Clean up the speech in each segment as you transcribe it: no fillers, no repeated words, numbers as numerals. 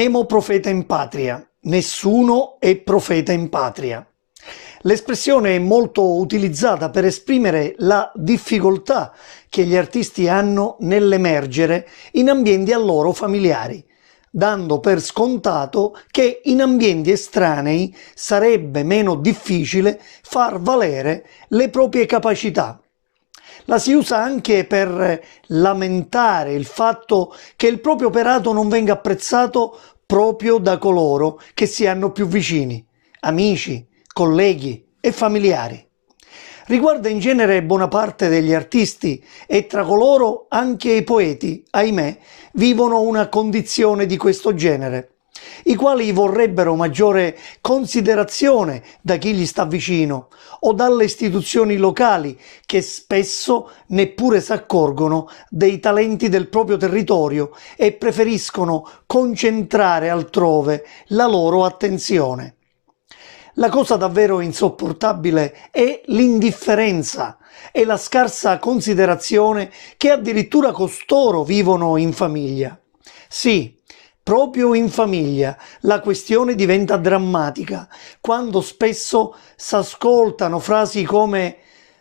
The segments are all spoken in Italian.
Nemo profeta in patria, nessuno è profeta in patria. L'espressione è molto utilizzata per esprimere la difficoltà che gli artisti hanno nell'emergere in ambienti a loro familiari, dando per scontato che in ambienti estranei sarebbe meno difficile far valere le proprie capacità. La si usa anche per lamentare il fatto che il proprio operato non venga apprezzato proprio da coloro che si hanno più vicini, amici, colleghi e familiari. Riguarda in genere buona parte degli artisti e tra coloro anche i poeti, ahimè, vivono una condizione di questo genere, i quali vorrebbero maggiore considerazione da chi gli sta vicino o dalle istituzioni locali che spesso neppure si accorgono dei talenti del proprio territorio e preferiscono concentrare altrove la loro attenzione. La cosa davvero insopportabile è l'indifferenza e la scarsa considerazione che addirittura costoro vivono in famiglia. Sì, proprio in famiglia la questione diventa drammatica, quando spesso s'ascoltano frasi come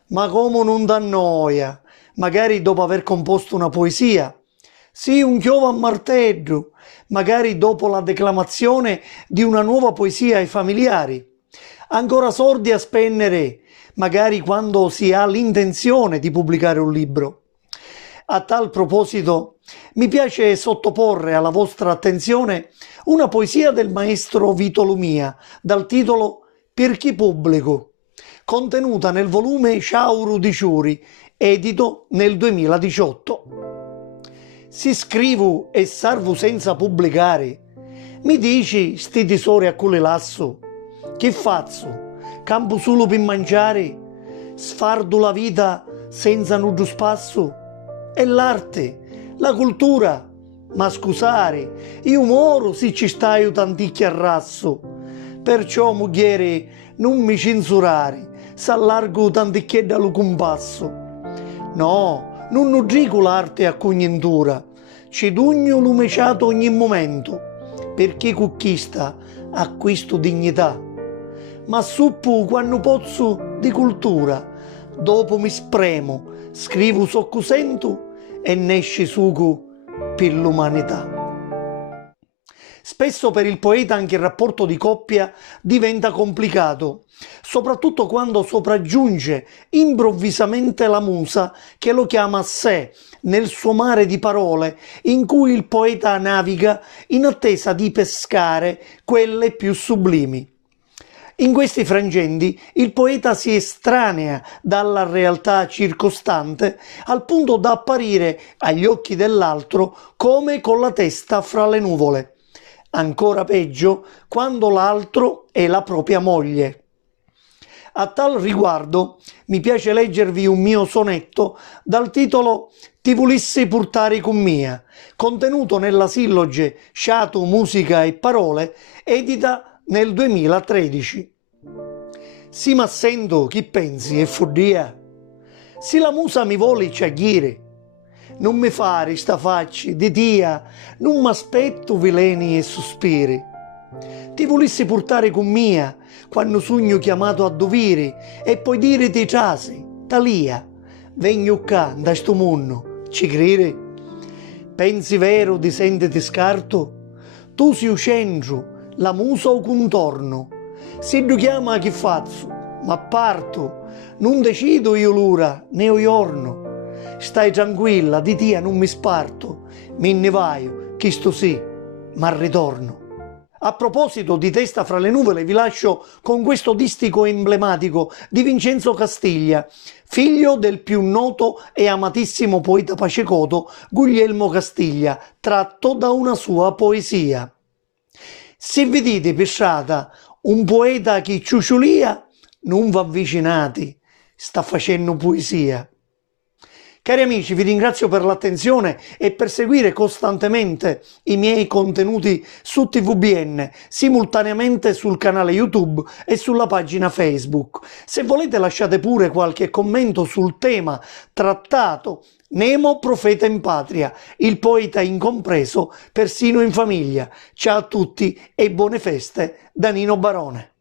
«ma come non dà noia», magari dopo aver composto una poesia, «sì, un chiovo a martello», magari dopo la declamazione di una nuova poesia ai familiari, ancora sordi a spennere, magari quando si ha l'intenzione di pubblicare un libro. A tal proposito, mi piace sottoporre alla vostra attenzione una poesia del maestro Vito Lumia, dal titolo «Per chi pubblico», contenuta nel volume Ciauru di Ciuri, edito nel 2018. «Si scrivu e sarvu senza pubblicare, mi dici sti tesori a cui lasso? Che fazzo? Campo solo per mangiare? Sfardo la vita senza nudo spasso? E l'arte, la cultura? Ma scusare, io moro se ci stai tanticchi a rasso. Perciò, mugliere, non mi censurare, s'allargo tanticchi da lo compasso. No, non nudrico l'arte a congiuntura, ci dugno lumeciato ogni momento, perché conquista acquisto dignità. Ma suppo quando pozzo di cultura, dopo mi spremo, scrivo soccusento e nesce sugo per l'umanità. Spesso per il poeta anche il rapporto di coppia diventa complicato, soprattutto quando sopraggiunge improvvisamente la musa che lo chiama a sé nel suo mare di parole in cui il poeta naviga in attesa di pescare quelle più sublimi. In questi frangenti il poeta si estranea dalla realtà circostante al punto da apparire agli occhi dell'altro come con la testa fra le nuvole. Ancora peggio quando l'altro è la propria moglie. A tal riguardo mi piace leggervi un mio sonetto dal titolo «Ti volissi portare con mia», contenuto nella silloge Sciatu, musica e parole, edita nel 2013. «Si m'assento, chi pensi, è follia? Si la musa mi vuole ciaghire, non mi fare sta faccia di tia, non m'aspetto veleni e sospiri. Ti volissi portare con mia, quando sogno chiamato a dovere, e poi dire ti trasi, talia, vengo qua, da sto mondo, ci credi? Pensi vero di sentiti scarto? Tu sei il centro, la musa o contorno. Se tu chiama chi faccio, ma parto, non decido io l'ora né o giorno. Stai tranquilla, di tia non mi sparto, me ne vaio, che sto sì, ma ritorno. A proposito di Testa fra le nuvole, vi lascio con questo distico emblematico di Vincenzo Castiglia, figlio del più noto e amatissimo poeta pacecoto Guglielmo Castiglia, tratto da una sua poesia. Se vedete per strada un poeta che ciucciulia, non vi avvicinate, sta facendo poesia. Cari amici, vi ringrazio per l'attenzione e per seguire costantemente i miei contenuti su TVBN, simultaneamente sul canale YouTube e sulla pagina Facebook. Se volete lasciate pure qualche commento sul tema trattato. Nemo, profeta in patria, il poeta incompreso persino in famiglia. Ciao a tutti e buone feste da Nino Barone.